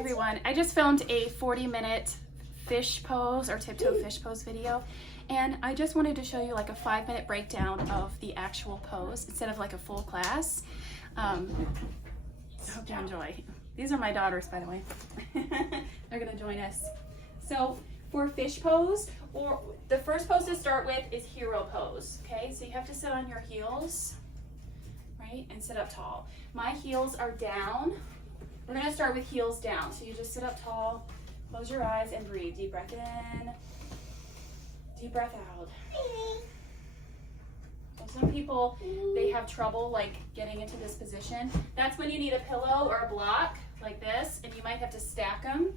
everyone. I just filmed a 40-minute fish pose or tiptoe fish pose video, and I just wanted to show you like a 5-minute breakdown of the actual pose instead of like a full class. I hope you enjoy. These are my daughters, by the way. They're gonna join us. So for fish pose, or the first pose to start with is hero pose. Okay, so you have to sit on your heels, right, and sit up tall. My heels are down. We're gonna start with heels down. So you just sit up tall, close your eyes and breathe. Deep breath in, deep breath out. So some people, they have trouble like getting into this position. That's when you need a pillow or a block like this, and you might have to stack them.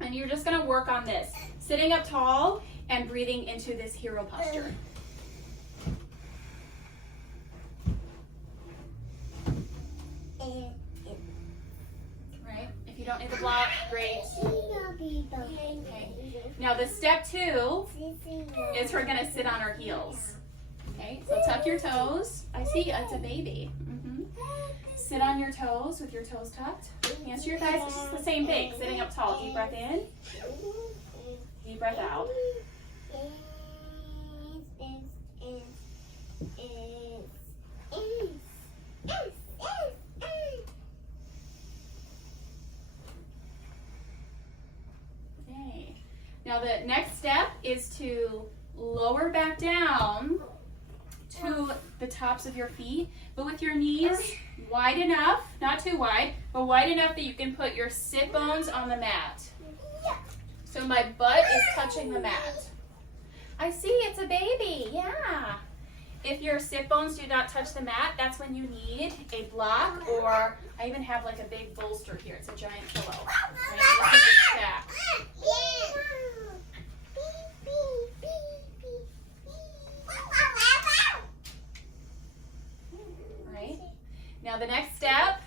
And you're just gonna work on this, sitting up tall and breathing into this hero posture. You don't need the block, great. Okay. Now the step 2 is we're gonna sit on our heels. Okay, so tuck your toes. I see it's a baby. Sit on your toes with your toes tucked. Hands to your thighs, it's just the same thing. Sitting up tall, deep breath in, deep breath out. Now the next step is to lower back down to the tops of your feet, but with your knees wide enough, not too wide, but wide enough that you can put your sit bones on the mat. So my butt is touching the mat. I see, it's a baby, yeah. If your sit bones do not touch the mat, that's when you need a block, or I even have like a big bolster here. It's a giant pillow. Right? This is a stack. Right? Now the next step,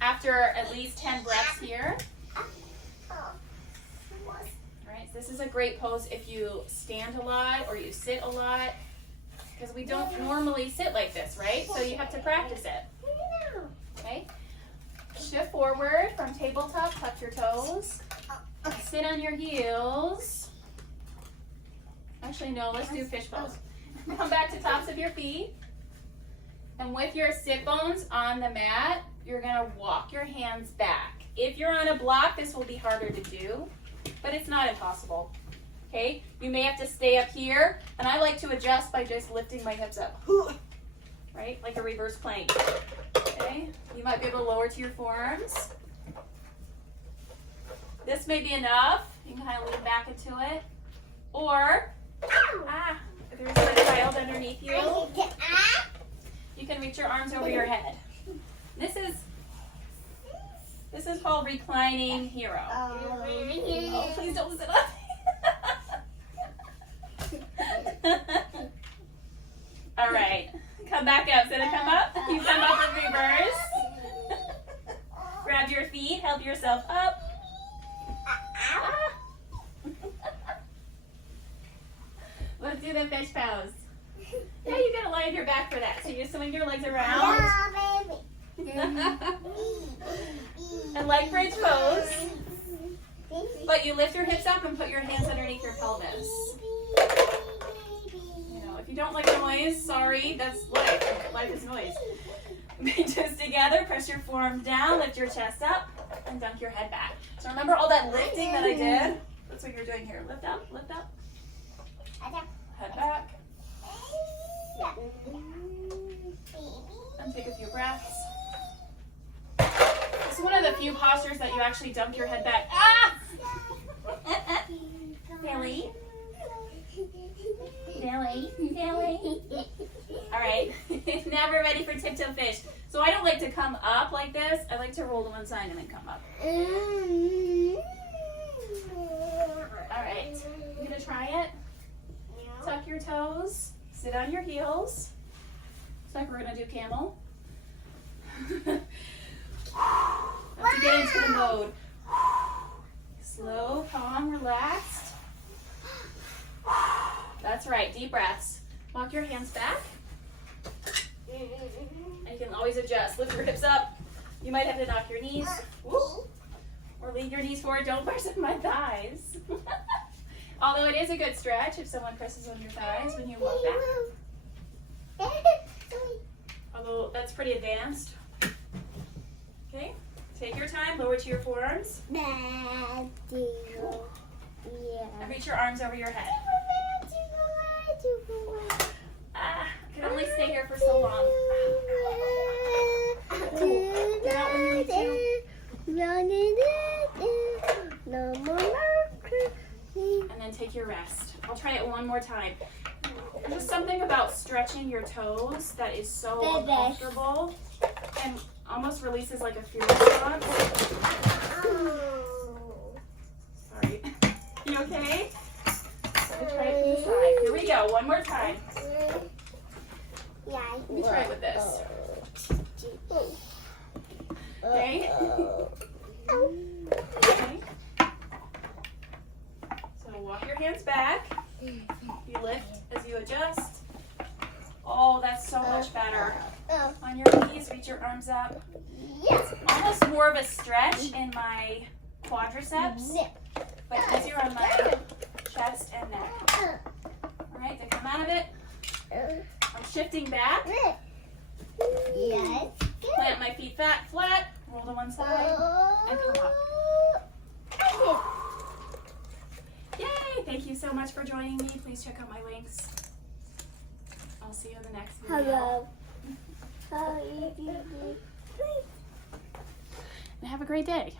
after at least 10 breaths here. Right? This is a great pose if you stand a lot or you sit a lot, because we don't normally sit like this, right? So you have to practice it. Okay? Shift forward from tabletop, tuck your toes. Sit on your heels. Actually, no, let's do fish pose. Come back to tops of your feet. And with your sit bones on the mat, you're gonna walk your hands back. If you're on a block, this will be harder to do, but it's not impossible. Okay, you may have to stay up here, and I like to adjust by just lifting my hips up, right, like a reverse plank. Okay, you might be able to lower to your forearms. This may be enough. You can kind of lean back into it, or if there's a child underneath you, you can reach your arms over your head. This is called Reclining Hero. Oh, please don't sit up. All right, come back up. So to come up, you come up in reverse. Grab your feet, help yourself up. Let's do the fish pose. Yeah, you gotta lie on your back for that. So you swing your legs around. And like bridge pose. But you lift your hips up and put your hands underneath your pelvis. You know, if you don't like noise, sorry, that's life. Life is noise. Toes together, press your forearm down, lift your chest up, and dunk your head back. So remember all that lifting that I did? That's what you're doing here. Lift up, lift up. Head back. And take a few breaths. This is one of the few postures that you actually dump your head back. Belly. Belly. Belly. All right. Now we're ready for tiptoe fish. So I don't like to come up like this. I like to roll to one side and then come up. All right. You gonna try it? Tuck your toes. Sit on your heels. Looks like we're gonna do camel. Let's get into the mode. Slow, calm, relaxed. That's right, deep breaths. Walk your hands back. And you can always adjust. Lift your hips up. You might have to knock your knees. Woo. Or lean lean your knees forward. Don't press on my thighs. Although it is a good stretch if someone presses on your thighs when you walk back. Although that's pretty advanced. Okay, take your time. Lower to your forearms. And reach your arms over your head. I can only stay here for so long. Get out when you need to. And then take your rest. I'll try it one more time. There's just something about stretching your toes that is so uncomfortable and almost releases like a fear response. Sorry. You okay? Let's try it from the side. Here we go. One more time. Let me try it with this. Okay? Okay. So walk your hands back. You lift as you adjust. Oh, that's so much better. On your knees, reach your arms up. It's almost more of a stretch in my quadriceps, but easier on my chest and neck. All right, then come out of it. I'm shifting back. Plant my feet flat, roll to one side, and come up. Yay! Thank you so much for joining me. Please check out my links. I'll see you in the next video. And have a great day.